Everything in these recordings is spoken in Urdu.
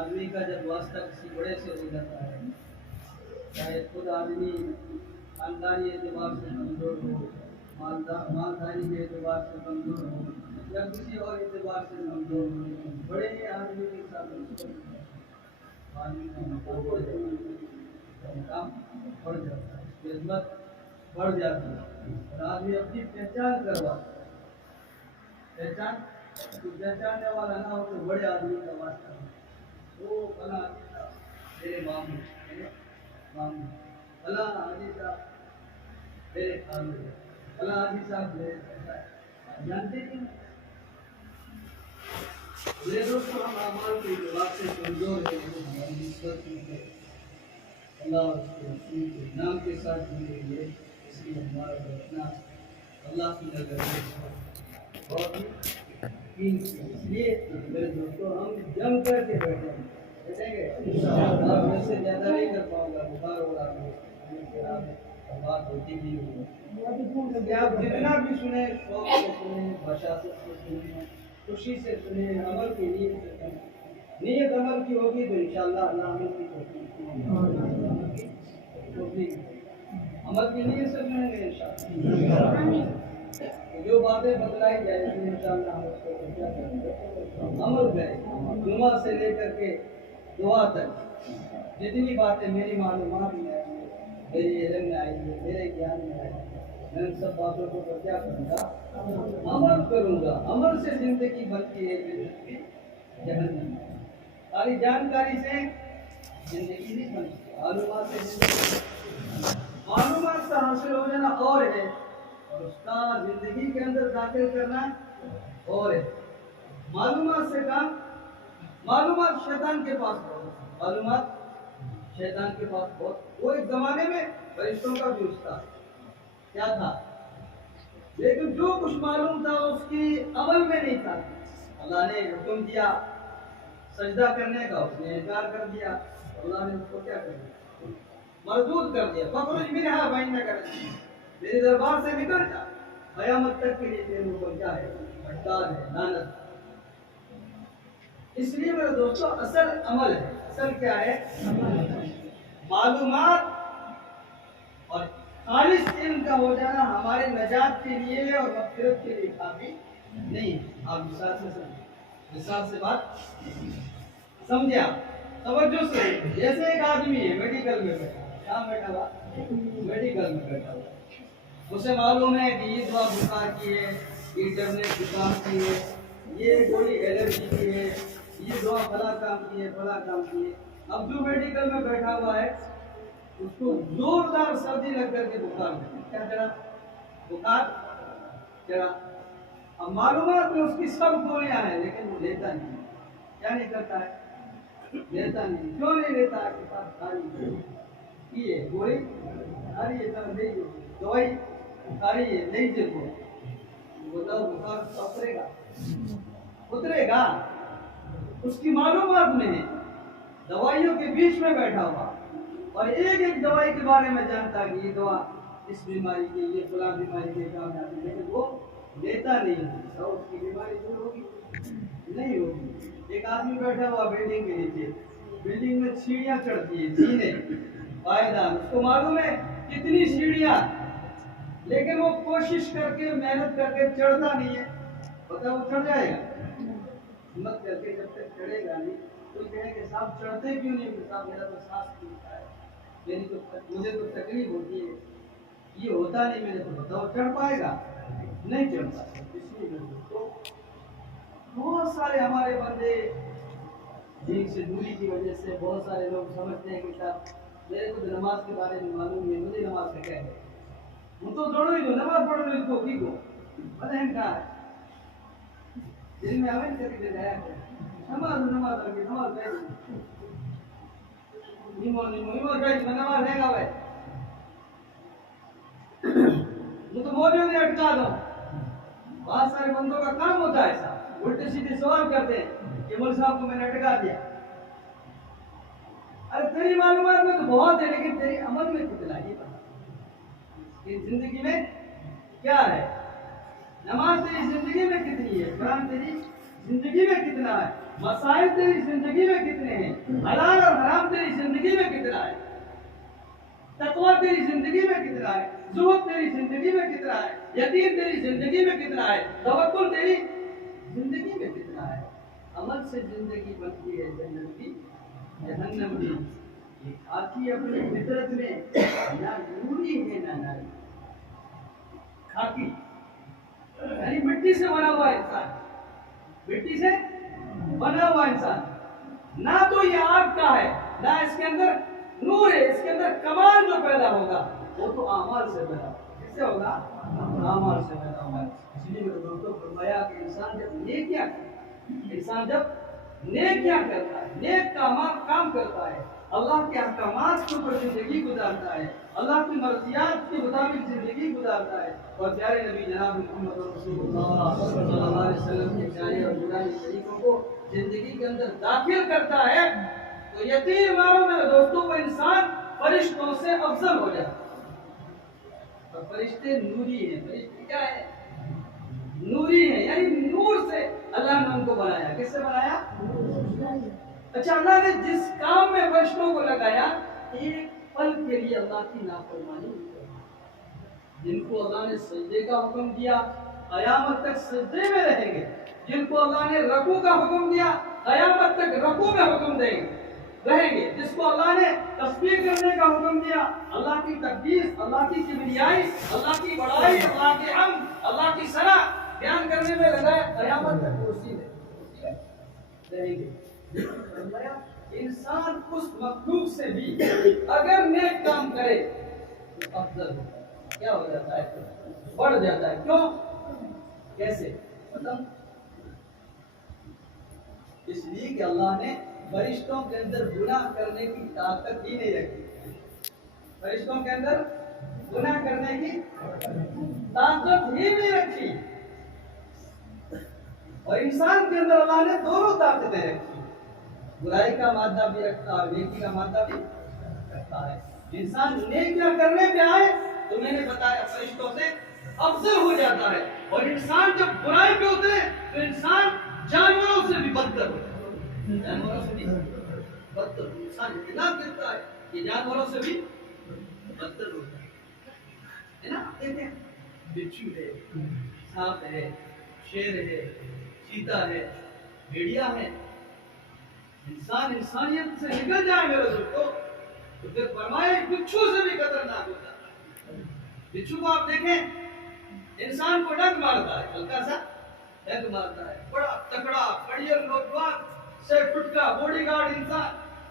آدمی کا جب واسطہ کسی بڑے سے ہو جاتا ہے، چاہے خود آدمی خاندانی اعتبار سے کمزور ہو، مالداری کے اعتبار سے کمزور ہو، یا کسی اور اعتبار سے کمزور ہو، لیکن بڑے آدمی کے ساتھ آدمی کا مقام بڑھ جاتا ہے، مقام بڑھ جاتا ہے، اس کی عظمت بڑھ جاتی ہے، اور آدمی اپنی پہچان کروا پہچان تو پہچاننے والا نہ ہو تو بڑے آدمی کا واسطہ ہو، وہ فلاں حاجی صاحب میرے ماموں فلاں حاجی صاحب میرے خالو، فلاں حاجی صاحب میرے چچا ہے، جانتے نہیں میرے دوستوں ہم اعمال کے اعتبار سے کمزور ہیں، لیکن ہماری نسبت میں اللہ اور اس کے رسول کے نام کے ساتھ جڑے ہوئے، اس لیے ہمارا بیٹھنا اللہ کی نظر میں بہت ہی قیمتی ہے۔ اس لیے میرے دوستوں ہم جم کر کے بیٹھیں گے آپ میں سے زیادہ نہیں کر پاؤں گا، بخار ہو رہا ہے بات ہوتی بھی ہوگی، آپ جتنا بھی سنیں شوق سے سنیں، بشاشت سے سنیں، خوشی سے سنیں، عمل کی نیت سے سنیں، نیت عمل کی ہوگی تو انشاءاللہ اللہ عمل کی توفیق عمل کی نیت سے سنیں گے انشاءاللہ، جو باتیں بتلائی جائیں گی انشاءاللہ ہم اس کو کیا کریں گے، عمل کریں، جمعہ سے لے کر کے دعا تک جتنی باتیں میری معلومات میں آئی ہیں، میری علم میں آئی ہے، میرے گیان میں آئی ہے، میں ان سب باتوں کو کیا کروں گا، عمل کروں گا۔ عمل سے زندگی بنتی ہے، زندگی جہنم ہے۔ خالی جانکاری سے زندگی نہیں بنتی، معلومات سے زندگی، معلومات کا حاصل ہو جانا اور ہے، اور اس کا زندگی کے اندر داخل کرنا اور ہے۔ معلومات سے کام، معلومات شیطان کے پاس بہت، معلومات شیطان کے پاس بہت، وہ ایک زمانے میں فرشتوں کا بھی استاد کیا تھا، لیکن جو کچھ معلوم تھا اس کی عمل میں نہیں تھا۔ اللہ نے حکم دیا سجدہ کرنے کا، اس نے انکار کر دیا، اللہ نے اس کو کیا کر دیا، مردود کر دیا، فخرج منہا فإنک رجیم، میرے دربار سے نکل جا، قیامت تک کے لیے تیرے اوپر کیا ہے، پھٹکار ہے، لعنت۔ اس لیے میرے دوستو اصل عمل ہے، اصل کیا ہے، معلومات اور خالص علم کا ہو جانا ہمارے نجات کے لیے اور مغفرت کے لیے کافی نہیں ہے۔ آپ مثال سے سمجھیں، مثال سے بات سمجھے، آپ توجہ سے، جیسے ایک آدمی ہے میڈیکل میں بیٹھا، کہاں بیٹھا ہوا، میڈیکل میں بیٹھا ہوا، اسے معلوم ہے کہ یہ دوا بخار کی ہے، یہ ٹیبلٹ زکام کی ہے، یہ گولی الرجی کی ہے، یہ دوا فلاں کام کی ہے، فلاں کام کی ہے۔ اب جو میڈیکل میں بیٹھا ہوا ہے اس کو زوردار سردی لگ کر کے بخار چڑھا، کیا چڑھا، بخار چڑھا۔ اب معلومات میں اس کی سب گولیاں ہیں، لیکن وہ لیتا نہیں، کیا نہیں کرتا ہے، لیتا نہیں۔ کیوں نہیں لیتا ہے، کہ پاس کھاری یہ گولی کھاری ہے، نہیں دوائی کھاری ہے، نہیں دے کو بتاؤ بخار اترے گا، اترے گا، اس کی معلومات میں ہے، دوائیوں کے بیچ میں بیٹھا ہوا اور ایک ایک دوائی کے بارے میں جانتا ہے کہ یہ دوا اس بیماری کے، یہ فلاں بیماری کے کام آتی ہے، لیکن وہ لیتا نہیں ہے، تو اس کی بیماری دور ہوگی نہیں ہوگی۔ ایک آدمی بیٹھا ہوا بلڈنگ کے نیچے، بلڈنگ میں سیڑھیاں چڑھتی ہیں، زینے پائیدان، اس کو معلوم ہے کتنی سیڑھیاں، لیکن وہ کوشش کر کے محنت کر کے چڑھتا نہیں ہے، پتہ وہ چڑھ جائے گا، ہمت کر کے جب تک چڑھے گا نہیں، تو کہے کہ صاحب چڑھتے کیوں نہیں، صاحب میرا تو سانس ٹوٹتا ہے، مجھے تو تکلیف ہوتی ہے، یہ ہوتا نہیں، میرے کو بتاؤ چڑھ پائے گا، نہیں چڑھ پائے گا۔ اس لیے تو بہت سارے ہمارے بندے دین سے دوری کی وجہ سے، بہت سارے لوگ سمجھتے ہیں کہ صاحب میرے کو تو نماز کے بارے میں معلوم ہے، مجھے نماز کا کیا ہے، ہم تو دوڑو ہی دو، نماز پڑھو اس کو کی کو پتہ ہے کہا ہے، دل میں آوے کر کے جایا نماز رکھے، نماز ہے نماز ہے گا بھائی، وہ تو مولویوں نے اٹکا دو۔ بہت سارے بندوں کا کام ہوتا ہے ایسا، الٹے سیدھے سوال کرتے ہیں کہ مول صاحب کو میں نے اٹکا دیا۔ ارے تیری معلومات میں تو بہت ہے، لیکن تیری عمل میں کتنا، یہ بتا کہ زندگی میں کیا ہے، نماز تیری زندگی میں کتنی ہے، قرآن تیری زندگی میں کتنا ہے، مسائل تیری زندگی میں کتنے ہیں، حلال اور حرام تیری زندگی میں کتنا ہے، تقوی تیری زندگی میں کتنا ہے، زہد تیری زندگی میں کتنا ہے، یقین تیری زندگی میں کتنا ہے، توکل تیری زندگی میں کتنا ہے۔ عمل سے زندگی بنتی ہے جنت کی، جہنم کی۔ یہ کھاتی اپنی فطرت میں نہ نوری ہے نہ ناری، کھاتی یعنی مٹی سے بنا ہوا انسان، مٹی سے بنا ہوا انسان، نہ تو یہ آگ کا ہے نہ اس کے اندر نور ہے، اس کے اندر کمال جو پیدا ہوگا وہ تو اعمال سے پیدا ہوگا۔ کس سے ہوگا؟ اعمال سے پیدا ہوگا۔ اس لیے میرے دوستوں فرمایا کہ انسان جب نیکیاں کرتا ہے، نیک کام کرتا ہے، اللہ کے احکامات کے اوپر زندگی گزارتا ہے، اللہ کی مرضیات کے مطابق زندگی گزارتا ہے، اور پیارے نبی جناب محمد رسول اللہ صلی اللہ علیہ وسلم کے پیارے اور نورانی طریقوں کو زندگی کے اندر داخل کرتا ہے، تو یقین مانو میرے دوستوں وہ انسان فرشتوں سے افضل ہو جاتا ہے۔ اور فرشتے نوری ہیں، فرشتے کیا ہے؟ نوری ہیں، یعنی نور سے اللہ نے ان کو بنایا۔ کس سے بنایا؟ اچھا، اللہ نے جس کام میں فرشتوں کو لگایا، ایک پل کے لیے اللہ کی نافرمانی نہیں کرتے۔ جن کو اللہ نے سجدے کا حکم دیا قیامت تک سجدے میں رہیں گے، جن کو اللہ نے رکوع کا حکم دیا قیامت تک رکوع میں حکم دیں گے رہیں گے، جس کو اللہ نے تسبیح کرنے کا حکم دیا، اللہ کی تقدیس، اللہ کی کبریائی، اللہ کی بڑائی، اللہ کی حمد، اللہ کی ثنا بیان کرنے میں لگا ہے، قیامت تک کرسی میں رہیں گے۔ انسان اس مخلوق سے بھی اگر نیک کام کرے تو افضل ہوتا ہے، کیا ہو جاتا ہے؟ بڑھ جاتا ہے۔ کیوں؟ کیسے؟ مطلب اس لیے کہ اللہ نے فرشتوں کے اندر گناہ کرنے کی طاقت ہی نہیں رکھی، فرشتوں کے اندر گناہ کرنے کی طاقت ہی نہیں رکھی، اور انسان کے اندر اللہ نے دونوں طاقتیں رکھی، برائی کا مادہ بھی رکھتا ہے اور نیکی کا مادہ بھی رکھتا ہے۔ انسان نیکیاں کرنے پہ آئے تو میں نے بتایا فرشتوں سے افضل ہو جاتا ہے، اور انسان جب برائی پہ اترے تو انسان جانوروں سے بھی بدتر ہو جاتا ہے، جانوروں سے بھی بدتر، انسان اتنا کرتا ہے کہ جانوروں سے بھی بدتر ہو جاتا ہے نا۔ دیکھیں بچھو ہے، سانپ ہے، شیر ہے، چیتا ہے، بھیڑیا ہے، انسان انسانیت سے نکل جائے میرے دوستو تو پھر فرمایا بچھو سے بھی خطرناک ہوتا ہے۔ بچھو کو آپ دیکھیں، انسان کو ڈنک مارتا ہے، ہلکا سا ڈنک مارتا ہے، بڑا تکڑا کڑیل نوجوان سے فٹ کا باڈی گارڈ انسان،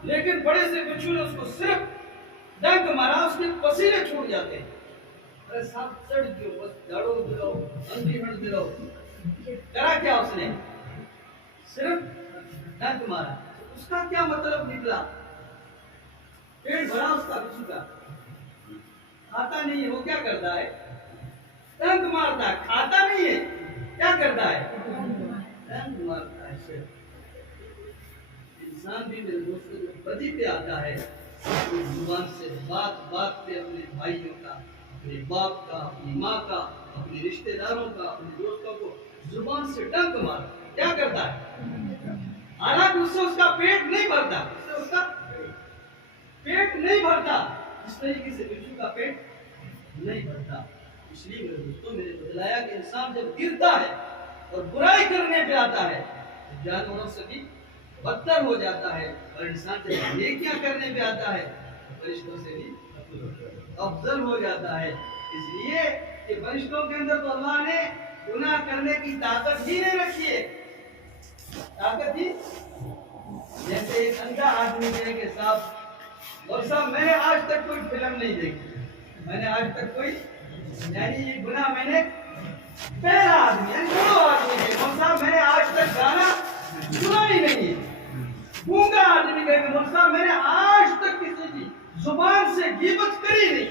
لیکن بڑے سے بچھو نے اس کو صرف ڈنک مارا، اس کے پسینے چھوٹ جاتے ہیں۔ ارے صاحب چڑھ گئے، بس جھاڑو دلاؤ، اندھی ہٹ دلاؤ، کرا کیا اس نے؟ صرف ڈنک مارا۔ اس کا کیا مطلب نکلا؟ پیٹ بھرا اس کا بچھو کا، کھاتا نہیں ہے، وہ کیا کرتا ہے؟ ڈنک مارتا ہے، کھاتا نہیں ہے، کیا کرتا ہے؟ ڈنک مارتا ہے صرف۔ انسان بھی میرے دوستوں کو بدی پہ آتا ہے، اپنی زبان سے بات بات پہ اپنے بھائیوں کا، اپنے باپ کا، اپنی ماں کا، اپنے رشتہ داروں کا، اپنے دوستوں کو زبان سے ڈنک مارتا ہے، کیا کرتا ہے؟ حالانکہ اس سے اس کا پیٹ نہیں بھرتا، اس سے اس کا پیٹ نہیں بھرتا، اس طریقے سے بچھو کا پیٹ نہیں بھرتا۔ اس لیے میرے دوستوں میں نے بتلایا کہ انسان جب گرتا ہے اور برائی کرنے پہ آتا ہے تو جانوروں سے بھی بدتر ہو جاتا ہے، اور انسان جب نیکیاں کرنے پہ آتا ہے تو فرشتوں سے بھی افضل ہو جاتا ہے۔ اس لیے کہ فرشتوں کے اندر تو اللہ نے گناہ کرنے کی طاقت ہی نہیں رکھی ہے، طاقت ہی جیسے ایک اندھا آدمی کہے کہ صاحب اور صاحب میں نے آج تک کوئی فلم نہیں دیکھی، میں نے آج تک کوئی، یعنی یہ گناہ میں نے پہلا آدمی یعنی چھوڑو آدمی ہے، اور صاحب میں نے آج تک گانا سنا ہی نہیں ہے، گونگا آدمی کہے کہ صاحب میں نے آج تک کسی کی زبان سے غیبت کری نہیں،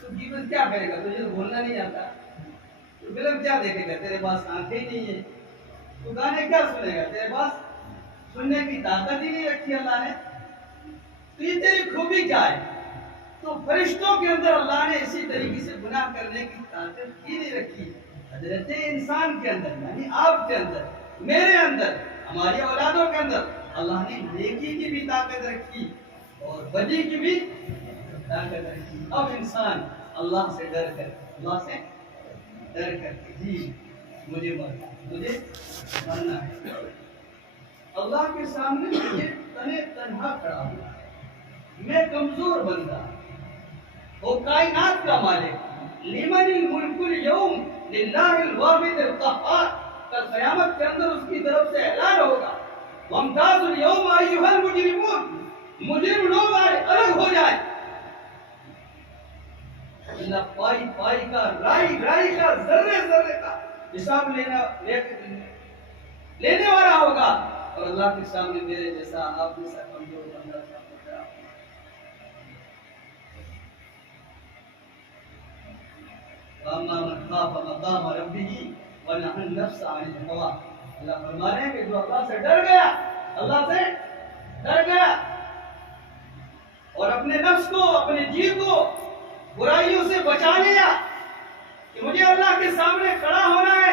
تو غیبت کیا کرے گا؟ تجھے تو بولنا نہیں آتا، تو فلم کیا دیکھے گا؟ تیرے پاس آنکھیں ہی نہیں ہے، تو گانے کیا سنے گا؟ تیرے پاس سننے کی طاقت ہی نہیں رکھی اللہ نے، تو یہ تیری خوبی کیا ہے؟ تو فرشتوں کے اندر اللہ نے اسی طریقے سے گناہ کرنے کی طاقت ہی نہیں رکھی۔ حضرت انسان کے اندر یعنی آپ کے اندر، میرے اندر ہماری اولادوں کے اندر اللہ نے نیکی کی بھی طاقت رکھی اور بدی کی بھی طاقت رکھی. اب انسان اللہ سے ڈر کر کے جی مجھے مرنا ہے. اللہ کے سامنے مجھے تنہا کھڑا ہوا, میں کمزور بندہ, وہ کائنات کا مالک, لمن الملک اليوم للہ الواحد القہار, کل قیامت کے اندر اس کی طرف سے اعلان ہوگا وامتازوا اليوم ایھا المجرمون, مجرم لوگ آج الگ ہو جائیں. اللہ پائی کا رائی کا ذرے کا حساب لینے والا ہوگا, اور اللہ کے سامنے میرے جیسا آپ جیسا کمزور بندہ سامنے کھڑا ہوگا. فَأَمَّا مَنْ خَافَ مَقَامَ رَبِّهِ وَنَهَى النَّفْسَ عَنِ الْهَوَىٰ, اللہ فرما رہے ہیں کہ جو اللہ سے ڈر گیا اور اپنے نفس کو, اپنے جی کو برائیوں سے بچا لیا کہ مجھے اللہ کے سامنے کھڑا ہونا ہے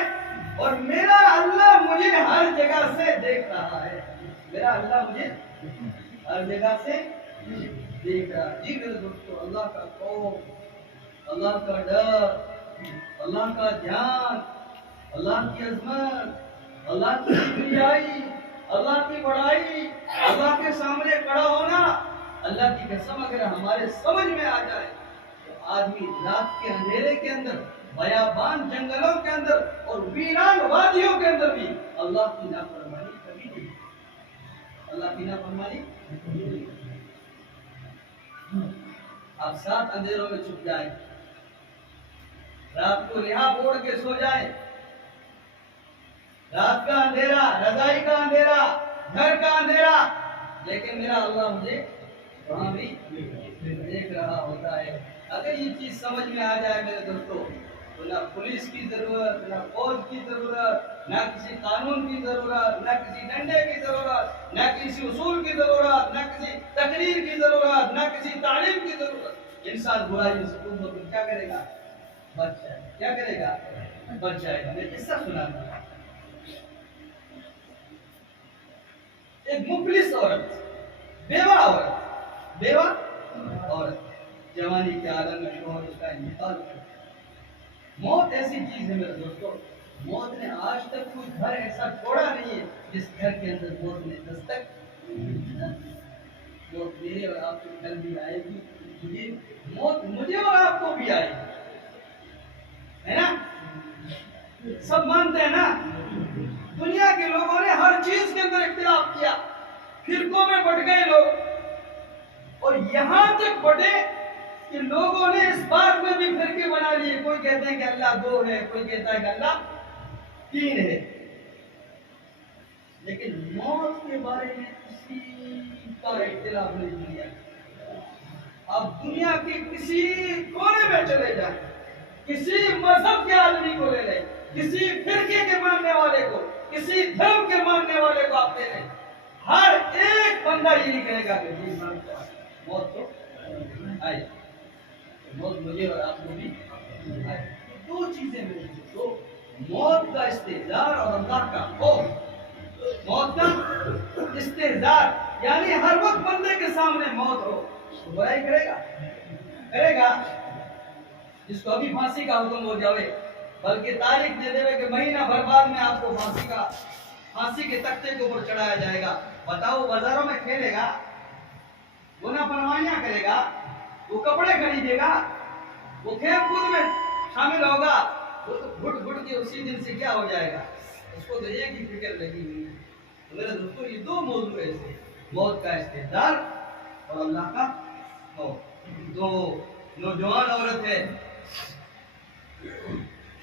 اور میرا اللہ مجھے ہر جگہ سے دیکھ رہا ہے, میرا اللہ مجھے ہر جگہ سے دیکھ رہا ہے. جی میرے دوستو, اللہ کا خوف, اللہ کا ڈر, اللہ کا دھیان, اللہ کی عظمت, اللہ کی کبریائی, اللہ کی بڑائی, اللہ کے سامنے کھڑا ہونا, اللہ کی قسم اگر ہمارے سمجھ میں آ جائے تو آدمی رات کے اندھیرے کے اندر, بیابان جنگلوں کے اندر اور ویران وادیوں کے اندر بھی اللہ کی نافرمانی کبھی نہیں, اللہ کی نافرمانی. آپ 7 اندھیروں میں چھپ جائیں, رات کو لحاف اوڑھ کے سو جائیں, رات کا اندھیرا, رضائی کا اندھیرا, گھر کا اندھیرا, لیکن میرا اللہ مجھے وہاں بھی دیکھ رہا ہوتا ہے. اگر یہ چیز سمجھ میں آ جائے میرے دوستو, تو نہ پولیس کی ضرورت, نہ فوج کی ضرورت, نہ کسی قانون کی ضرورت, نہ کسی ڈنڈے کی ضرورت, نہ کسی اصول کی ضرورت, نہ کسی تقریر کی ضرورت, نہ کسی تعلیم کی ضرورت. انسان برائی سے کیا کرے گا؟ بچ جائے گا. کیا کرے گا؟ بچ جائے گا. میں قصہ سناتا ہوں. ایک مفلس عورت, بیوہ عورت, جوانی کے عالم میں شوہر اس کا انتقال کر گیا. موت ایسی چیز ہے میرے دوستو, موت نے آج تک کوئی گھر ایسا چھوڑا نہیں ہے جس گھر کے اندر موت نے دستک. موت میرے اور آپ کو کل بھی آئے گی, موت مجھے اور آپ کو بھی آئے گی, ہے نا؟ سب مانتے ہیں نا. دنیا کے لوگوں نے ہر چیز کے اندر اختلاف کیا, فرقوں میں بٹ گئے لوگ, اور یہاں تک بٹے کہ لوگوں نے اس بات میں بھی فرقے بنا لیے. کوئی کہتے ہیں کہ اللہ 2 ہے, کوئی کہتا ہے کہ اللہ 3 ہے, لیکن موت کے بارے میں کسی کا اختلاف نہیں دنیا. آپ دنیا کے کسی کونے میں چلے جائیں, کسی مذہب کے آدمی کو لے لیں, کسی فرقے کے ماننے والے کو, کسی دھرم کے ماننے والے کو آپ لے لیں, ہر ایک بندہ یہی کہے گا کہ جی موت تو آئے, موت مجھے اور آپ کو بھی آئے. 2 چیزیں میرے دوستو, موت کا استحضار اور اللہ کا خوف. موت کا استحضار یعنی ہر وقت بندے کے سامنے موت ہو تو برائی کرے گا. جس کو ابھی پھانسی کا حکم ہو جاوے, بلکہ تاریخ دے دے کہ مہینہ بھر بعد میں آپ کو پھانسی کے تختے کے اوپر چڑھایا جائے گا, بتاؤ بازاروں میں کھیلے گا, گناہ پروانیاں کرے گا, وہ کپڑے خریدے گا, وہ کھیل کود میں شامل ہوگا, وہ تو گھٹ کے اسی دن سے کیا ہو جائے گا, اس کو تو ایک ہی فکر لگی ہوئی ہے. میرے دوستو, یہ 2 موضوع ایسے, موت کا استحضار اور اللہ کا خوف. 2 نوجوان عورت ہے,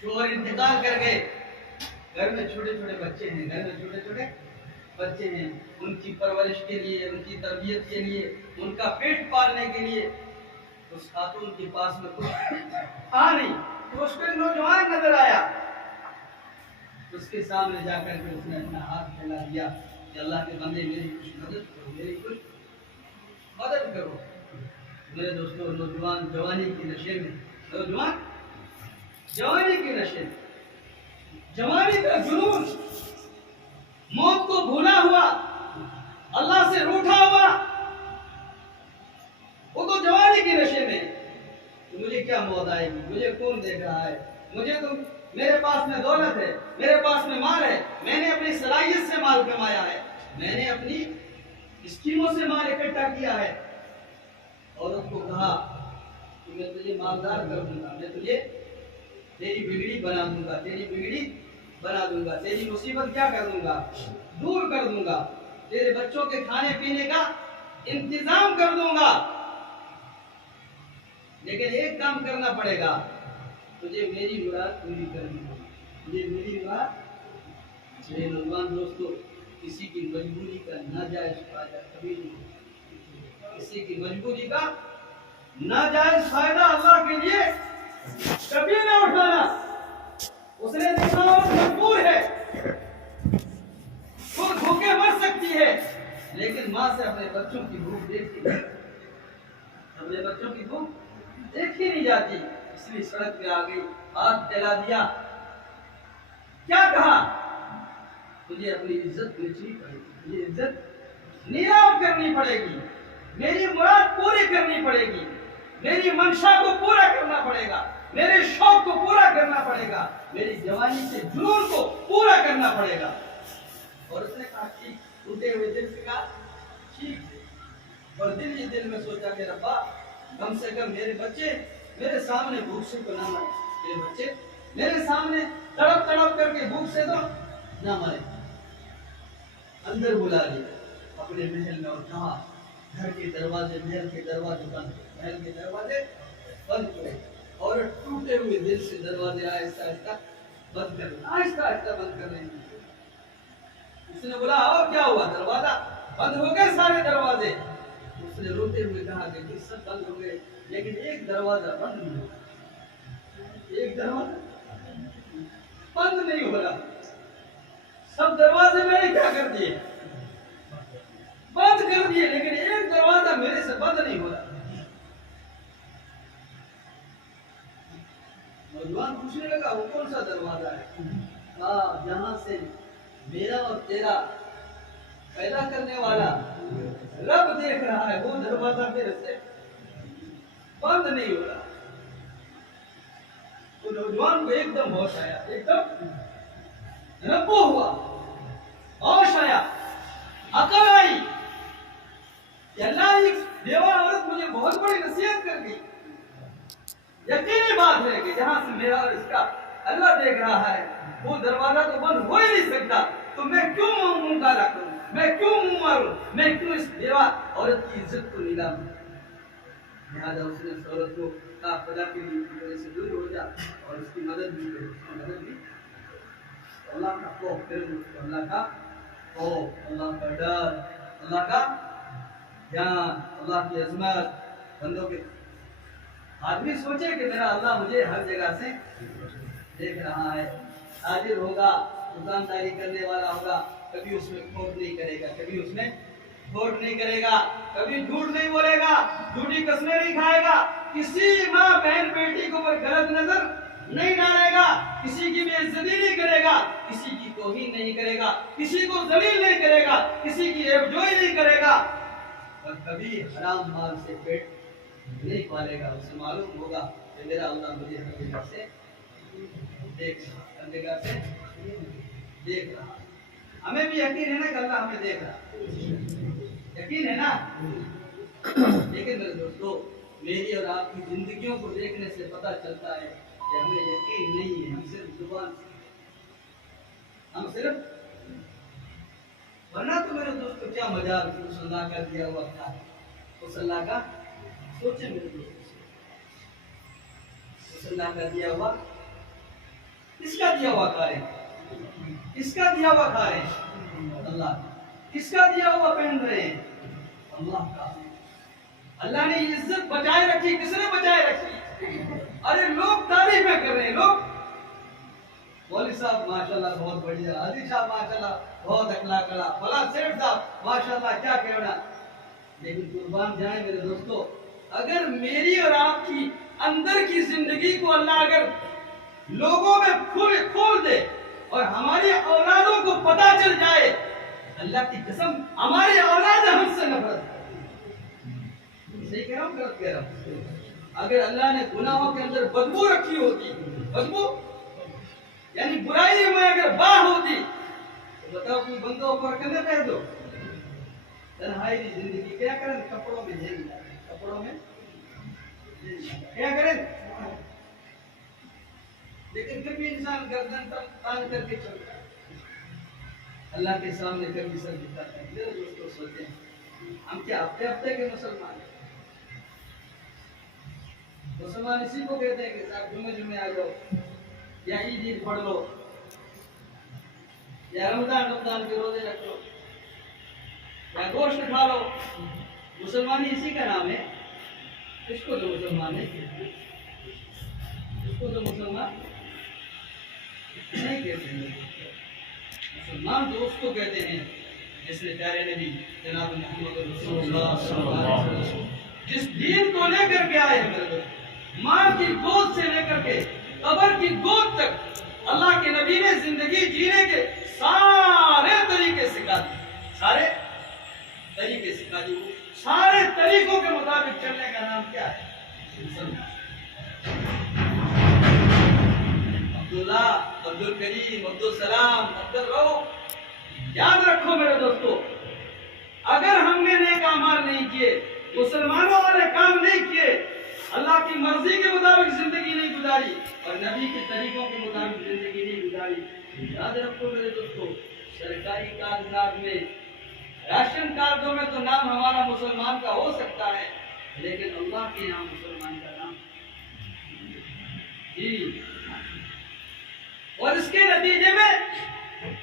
شوہر انتقال کر گئے, گھر میں چھوٹے بچے ہیں, ان کی پرورش کے لیے, ان کی تربیت کے لیے, ان کا پیٹ پالنے کے لیے اس خاتون کے پاس میں کچھ تھا نہیں. تو اس کو ایک نوجوان نظر آیا, اس کے سامنے جا کر کے اس نے اپنا ہاتھ پھیلا دیا کہ اللہ کے بندے میری کچھ مدد کرو. میرے دوستو, نوجوان جوانی کی نشے میں, جوانی کا جنون, موت کو بھولا ہوا، اللہ سے روٹھا ہوا، وہ تو جوانی کے نشے میں، تو مجھے کیا موت آئے گی، مجھے کون دیکھ رہا ہے، مجھے تو میرے پاس میں دولت ہے، میرے پاس میں مال ہے، میں نے اپنی صلاحیت سے مال کمایا ہے، میں نے اپنی اسکیموں سے مال اکٹھا کیا ہے۔ عورت کو کہا کہ میں تجھے مالدار کر دوں گا، میں تجھے تیری بگڑی بنا دوں گا، تیری بگڑی بنا دوں گا، تیری مصیبت کیا کر دوں گا، دور کر دوں گا، تیرے بچوں کے کھانے پینے کا انتظام کر دوں گا، لیکن ایک کام کرنا پڑے گا، تجھے میری مراد پوری کرنی ہوگی، مجھے میری مراد۔ میرے نوجوان دوستو، کسی کی مجبوری کا ناجائز فائدہ کبھی نہیں ہوتا، کسی کی مجبوری کا ناجائز فائدہ اللہ کے لیے کبھی نہ اٹھانا۔ اس نے دیکھا وہ مجبور ہے، وہ بھوکے مر سکتی ہے، لیکن ماں سے اپنے بچوں کی بھوک دیکھی نہیں، اپنے بچوں کی بھوک دیکھی نہیں جاتی، اس لیے سڑک پہ آ گئی، ہاتھ پھیلا دیا، کیا کہا، تجھے اپنی عزت بیچنی پڑے گی، مجھے عزت نیلام کرنی پڑے گی، میری مراد پوری کرنی پڑے گی، میری منشا کو پورا کرنا پڑے گا، میرے شوق کو پورا کرنا پڑے گا، میری جوانی کے جنون کو پورا کرنا پڑے گا۔ اور اس نے کہا ٹھیک، ٹوٹے ہوئے دل سے کہا ٹھیک، اور دل ہی دل میں سوچا کہ ربا کم سے کم میرے بچے میرے سامنے بھوک سے تو نہ مرے، میرے بچے میرے سامنے تڑپ تڑپ کر کے بھوک سے تو نہ مرے۔ اندر بلا لیا اپنے محل میں اور کہا گھر کے دروازے، محل کے دروازے بند، محل کے دروازے بند کرے، اور ٹوٹے ہوئے دل سے دروازے آہستہ آہستہ بند کر، آہستہ آہستہ بند کر رہے ہیں۔ اس نے بولا اور کیا ہوا، دروازہ بند ہو گئے سارے دروازے؟ اس نے روتے ہوئے کہا کہ جی سب بند ہو گئے، لیکن ایک دروازہ بند نہیں ہوا، ایک دروازہ بند نہیں ہو رہا، سب دروازے میں نے کیا کر دیے، بند کر دیے، لیکن ایک دروازہ میرے سے بند نہیں ہو رہا۔ نوجوان پوچھنے لگا وہ کون سا دروازہ ہے؟ کہا جہاں سے میرا اور تیرا پیدا کرنے والا رب دیکھ رہا ہے، وہ دروازہ میرے سے بند نہیں ہو رہا۔ تو نوجوان کو ایک دم ہوش آیا، ایک دم ربو ہوا، ہوش آیا، عقل آئی کہ اللہ کی بیوہ عورت مجھے بہت بڑی نصیحت کر گئی۔ یقینی بات ہے کہ جہاں سے میرا اور اس کا اللہ دیکھ رہا ہے، وہ دروازہ تو بند ہو ہی نہیں سکتا، تو میں کیوں منہ کالا کروں، میں کیوں منہ ماروں، میں کیوں اس بیوہ عورت کی عزت کو نیلام کروں۔ لہٰذا اس نے اس عورت کو کہا خدا کے لیے میرے سے دور ہو جا، اور اس کی مدد بھی کرو، اس کی مدد بھی۔ اللہ کا خوف، پھر اللہ کا خوف، اللہ کا ڈر، اللہ کا جان، اللہ کی عظمت بندوں کے۔ آدمی سوچے کہ میرا اللہ مجھے ہر جگہ سے دیکھ رہا ہے، تاجر ہوگا، دکانداری کرنے والا ہوگا، کبھی اس میں کھوٹ نہیں کرے گا، کبھی اس میں کھوٹ نہیں کرے گا، کبھی جھوٹ نہیں بولے گا، جھوٹی قسمیں نہیں کھائے گا، کسی ماں بہن بیٹی کو کوئی غلط نظر نہیں ڈالے گا، کسی کی بے عزتی نہیں کرے گا، کسی کی توہین نہیں کرے گا، کسی کو ذلیل نہیں کرے گا، کسی کی عیب جوئی نہیں کرے گا، اور کبھی حرام مال سے پیٹ نہیں پالے گا۔ اسے معلوم ہوگا کہ میرا اللہ مجھے ہر جگہ سے دیکھ رہا، ہر جگہ سے دیکھ رہا۔ ہمیں بھی یقین ہے نا کہ اللہ ہمیں دیکھ رہا، یقین ہے نا؟ لیکن میرے دوستو، میری اور آپ کی زندگیوں کو دیکھنے سے پتہ چلتا ہے کہ ہمیں یقین نہیں ہے، ہم صرف زبان سے، ہم صرف، ورنہ تو میرے دوستو کیا مجال اس اللہ کا دیا ہوا کیا ہے، اس اللہ کا سوچے میرے دوست، اس اللہ کا دیا ہوا، کس کا دیا ہوا کاریں، کس کا دیا ہوا کاریں، اللہ، کس کا دیا ہوا پہن رہے ہیں، اللہ کا۔ اللہ نے یہ عزت بچائے رکھی، کس نے بچائے رکھی؟ ارے لوگ تعریفیں کر رہے ہیں، لوگ مولوی صاحب ماشاءاللہ بہت بڑھیا، حاجی صاحب ماشاءاللہ بہت اخلاق والا، فلاں سیٹھ صاحب ماشاءاللہ کیا کہنا، لیکن قربان جائیں میرے دوستو، اگر میری اور آپ کی اندر کی زندگی کو اللہ اگر لوگوں میں کھول دے، اور ہماری اولادوں کو پتا چل جائے، اللہ کی قسم ہماری اولاد ہم سے نفرت کرتی۔ صحیح کہہ رہا ہوں غلط کہہ رہا ہوں؟ اگر اللہ نے گناہوں کے اندر بدبو رکھی ہوتی، بدبو یعنی برائی میں اگر باہ ہوتی، تو بتاؤ کوئی بندوں پر کندھے پھیر دو، تنہائی کی زندگی کیا کریں؟ کپڑوں میں جھیل جائے، کپڑوں میں کیا کریں؟ لیکن کبھی انسان گردن تان کر کے چلتا ہے، اللہ کے سامنے کبھی سر جھکاتا ہے۔ میرے دوستوں سوچیں، ہم کیا ہفتے کے مسلمان ہیں؟ مسلمان اسی کو کہتے ہیں کہ صاحب جمعے آ جاؤ، یا عید پڑھ لو، یا رمضان کے روزے رکھ لو، یا گوشت کھا لو۔ مسلمانی اسی کا نام ہے۔ اس کو تو مسلمان نہیں، اس کو تو مسلمان نہیں کہتے ہیں۔ مسلمان تو اس کو کہتے ہیں جس نے پیارے نبی جناب محمد رسول اللہ صلی اللہ علیہ وسلم جس دین کو لے کر کے آئے ہیں، ماں کی گود سے لے کر کے قبر کی گود تک اللہ کے نبی نے زندگی جینے کے سارے طریقے سکھا دیے، سارے طریقے سکھا دیے۔ سارے طریقوں کے مطابق چلنے کا نام کیا ہے؟ عبداللہ، عبدالکریم، عبدالسلام، عبدالرؤف۔ یاد رکھو میرے دوستو، اگر ہم نے نیک اعمال نہیں کیے، مسلمانوں والے کام نہیں کیے، اللہ کی مرضی کے مطابق زندگی نہیں گزاری اور نبی کے طریقوں کے مطابق زندگی نہیں گزاری، یاد رکھو میرے دوستو، سرکاری کاغذات میں، راشن کارڈوں میں تو نام ہمارا مسلمان کا ہو سکتا ہے، لیکن اللہ کے یہاں مسلمان کا نام جی۔ اور اس کے نتیجے میں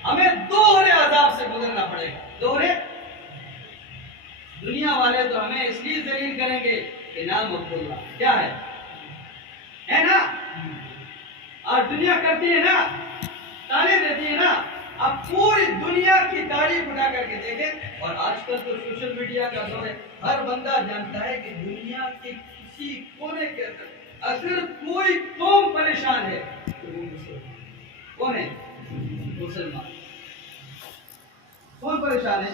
ہمیں دوہرے عذاب سے گزرنا پڑے گا۔ دوہرے، دنیا والے تو ہمیں اس لیے ذلیل کریں گے کہ نام عبداللہ کیا ہے نا؟ اور دنیا کرتی ہے نا، تعلیم دیتی ہے نا۔ اب پوری دنیا کی تعریف اٹھا کر کے دیکھیں، اور آج کل تو سوشل میڈیا کا دور ہے، ہر بندہ جانتا ہے کہ دنیا کے کسی کونے کے اندر اگر کوئی قوم پریشان ہے تو وہ مسلمان۔ کون ہے؟ مسلمان۔ کون پریشان ہے؟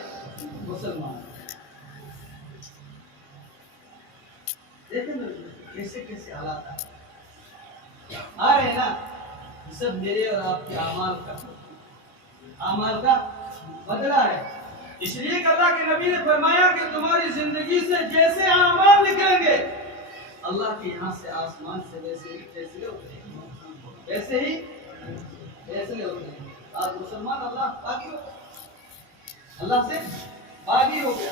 مسلمان۔ دیکھیں کیسے کیسے حالات آ رہے ہیں نا، یہ سب میرے اور آپ کے اعمال کا بدلہ ہے۔ اس لیے کہ اللہ کے نبی نے فرمایا کہ تمہاری زندگی سے جیسے اعمال نکلیں گے اللہ کے یہاں سے آسمان سے ویسے ہی فیصلے ہوتے ہیں، ویسے ہی فیصلے ہوتے ہیں۔ آج مسلمان اللہ باغی ہو گیا، اللہ سے باغی ہو گیا،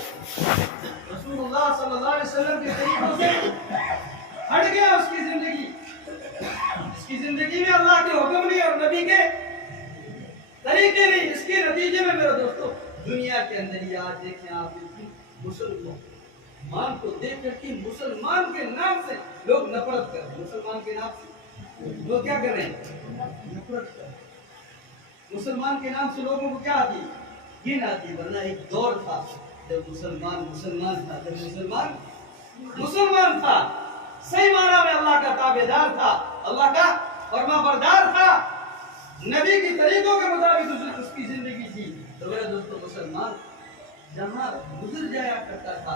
رسول اللہ صلی اللہ علیہ وسلم کے طریقوں سے ہٹ گیا اس کی زندگی۔ اس کی زندگی میں اللہ کے حکم نہیں اور نبی کے طریقے نہیں۔ اس کے نتیجے میں میرے دوستو دنیا کے اندر یہ آج دیکھیں آپ مسلمان کو دیکھ کر کے مسلمان کے نام سے لوگ نفرت کر رہے ہیں۔ مسلمان کے نام سے لوگ کیا کر رہے ہیں؟ نفرت کر رہے ہیں۔ مسلمان کے نام سے لوگوں کو کیا آتی؟ گن آتی۔ ورنہ ایک دور تھا جب مسلمان تھا، جب مسلمان تھا، صحیح معنی میں اللہ کا تابعدار تھا، اللہ کا فرما بردار تھا، نبی کی طریقوں کے مطابق اس کی زندگی تھی۔ تو میرے دوستو مسلمان جہاں گزر جایا کرتا تھا،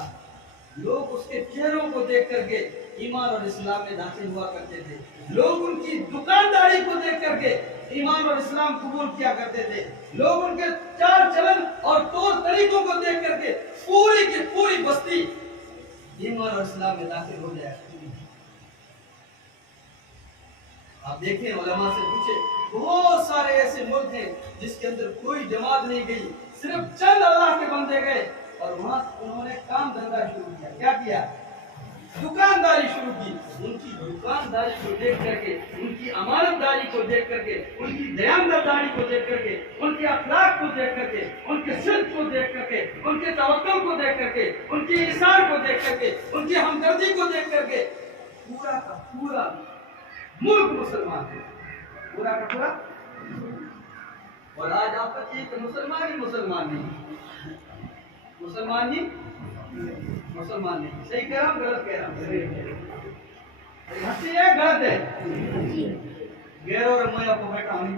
لوگ اس کے چہروں کو دیکھ کر کے ایمان اور اسلام میں داخل ہوا کرتے تھے، لوگ ان کی دکانداری کو دیکھ کر کے ایمان اور اسلام قبول کیا کرتے تھے، لوگ ان کے چال چلن اور طور طریقوں کو دیکھ کر کے پوری کی پوری بستی ایمان اور اسلام میں داخل ہو جایا کرتی تھی۔ آپ دیکھیں، علماء سے پوچھیں، بہت سارے ایسے ملک ہیں جس کے اندر کوئی جماعت نہیں گئی، صرف چند اللہ کے بندے گئے اور وہاں انہوں نے کام دھندا شروع کیا۔ کیا کیا؟ دکانداری شروع کی۔ ان کی دکانداری کو دیکھ کر کے، ان کی امانت داری کو دیکھ کر کے، ان کی دیانتداری کو دیکھ کر کے، ان کے اخلاق کو دیکھ کر کے، ان کے صدق کو دیکھ کر کے، ان کے توکل کو دیکھ کر کے، ان کی ایثار کو دیکھ کر کے، ان کی ہمدردی کو دیکھ کر کے پورا کا پورا ملک مسلمان ہے، پورا کا پورا۔ اور آج آپ بتائیے کہ مسلمان ہی مسلمان نہیں، مسلمان ہی مسلمان نہیں۔ صحیح کہہ رہا ہوں غلط کہہ رہا ہوں؟ ہنسی ہے غلط ہے؟ غیر اور میں آپ کو بیٹھا ہوں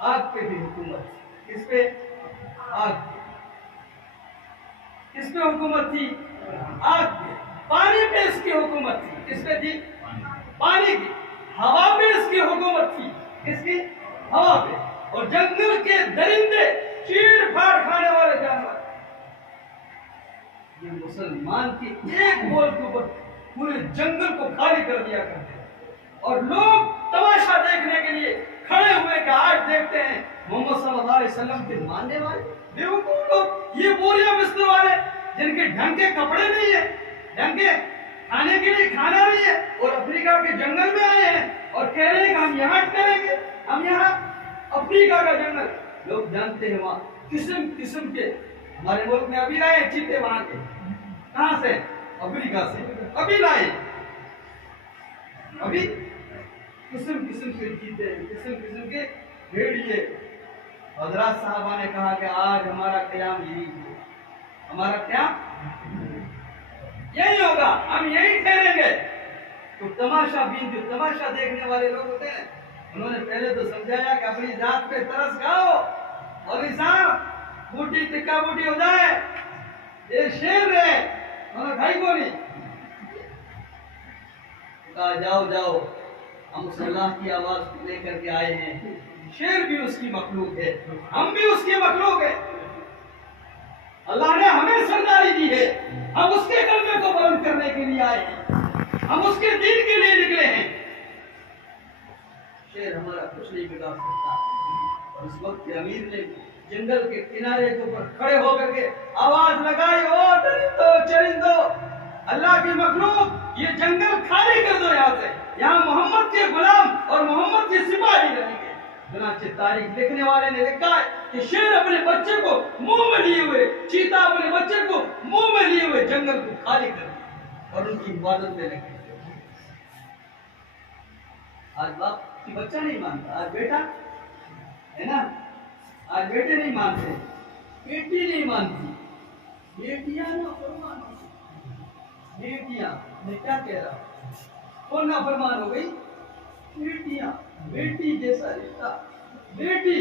آگ پہ بھی حکومت تھی. کس پہ؟ آگ پہ. کس پہ حکومت تھی؟ آگ پہ. پانی پہ اس کی حکومت تھی. کس پہ تھی؟ پانی کی. ہوا پہ اس کی حکومت تھی. کس کی؟ ہوا پہ. اور جنگل کے درندے، چیڑ پھاڑ کھانے والے جانور، یہ مسلمان کی ایک بول کے اوپر پورے جنگل کو خالی کر دیا کرتے ہیں. اور لوگ تماشا دیکھنے کے لیے کھڑے ہوئے کہ آج دیکھتے ہیں محمد صلی اللہ علیہ وسلم کے ماننے والے بیوقوف لوگ، یہ بوریاں بستر والے جن کے ڈھنگ کے کپڑے نہیں ہیں، ڈھنگ کے کھانے کے لیے کھانا نہیں ہے، اور افریقہ کے جنگل میں آئے ہیں اور کہہ رہے ہیں کہ ہم یہاں کریں گے. ہم یہاں افریقہ کا جنگل، لوگ جانتے ہیں وہاں قسم قسم کے، ہمارے ملک میں ابھی لائے چیتے وہاں کے. کہاں سے؟ افریقہ سے ابھی لائے. ابھی قسم قسم کے چیتے، قسم قسم کے بھیڑیے. حضرات صاحبہ نے کہا کہ آج ہمارا قیام یہی ہے، ہمارا قیام یہی ہوگا، ہم یہی ٹھہریں گے. تو تماشا بین جو تماشا دیکھنے والے لوگ ہوتے ہیں، انہوں نے پہلے تو سمجھایا کہ اپنی ذات پہ ترس کھاؤ اور صاحب بوٹی ٹکا بوٹی ہو جائے، یہ شیر رہے. انہوں نے بھائی کو نہیں کہا جاؤ جاؤ، ہم اس اللہ کی آواز لے کر کے آئے ہیں. شیر بھی اس کی مخلوق ہے، ہم بھی اس کی مخلوق ہے. اللہ نے ہمیں سرداری دی ہے، ہم اس کے کلمے کو بلند کرنے کے لیے آئے ہیں، ہم اس کے دین کے لیے نکلے ہیں. شیر ہمارا کچھ نہیں بگاڑ سکتا. اور اس وقت کے امیر نے جنگل کے کنارے کے اوپر کھڑے ہو کر کے آواز لگائی، او درندو چرندو، اللہ کی مخلوق، یہ جنگل خالی کر دو یہاں سے، یہاں محمد کے غلام اور محمد کے سپاہی رہیں گے. چنانچہ تاریخ لکھنے والے نے لکھا ہے کہ شیر اپنے بچے کو منہ میں لیے ہوئے، چیتا اپنے بچے کو منہ میں لیے ہوئے جنگل کو خالی کر دیا اور ان کی حفاظت میں لگے. آج باپ کی بچہ نہیں مانتا، آج بیٹا ہے نا، آج بیٹے نہیں مانتے، بیٹی نہیں مانتی، بیٹیاں نا فرمان. بیٹیاں میں کیا کہہ رہا ہوں، کون نا فرمان ہو گئی؟ بیٹیاں. بیٹی جیسا رشتہ، بیٹی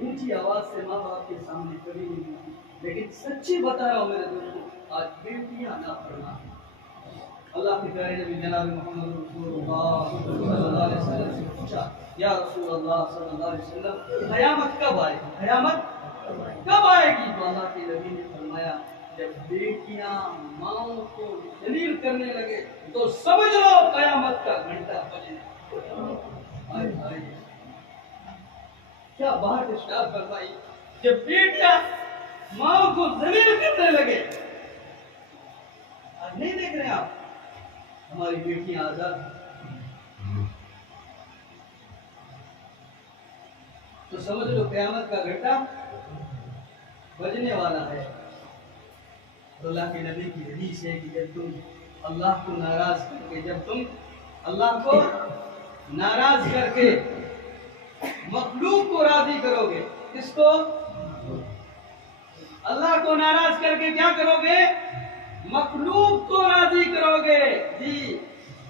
اونچی آواز سے ماں باپ کے سامنے کبھی نہیں ہوتی. لیکن سچی بتا رہا ہوں میرے دوستوں، آج بیٹیاں نا فرمان. اللہ کے پیارے نبی جناب محمد رسول اللہ صلی اللہ علیہ وسلم سے پوچھا، یا رسول اللہ صلی اللہ علیہ وسلم قیامت کب آئے گی؟ قیامت کب آئے گی؟ تو اللہ کے نبی نے فرمایا جب بیٹیاں ماؤں کو ذلیل کرنے لگے تو سمجھ لو قیامت کا گھنٹہ بجے. کیا بات ارشاد فرمائی، جب بیٹیاں ماؤں کو ذلیل کرنے لگے. آج نہیں دیکھ رہے آپ ہماری بیٹیاں آزاد، تو سمجھ لو قیامت کا گھنٹہ بجنے والا ہے. اللہ کے نبی کی حدیث ہے کہ جب تم اللہ کو ناراض کر کے، جب تم اللہ کو ناراض کر کے مخلوق کو راضی کرو گے، کس کو؟ اللہ کو ناراض کر کے کیا کرو گے؟ مخلوق کو راضی کرو گے. جی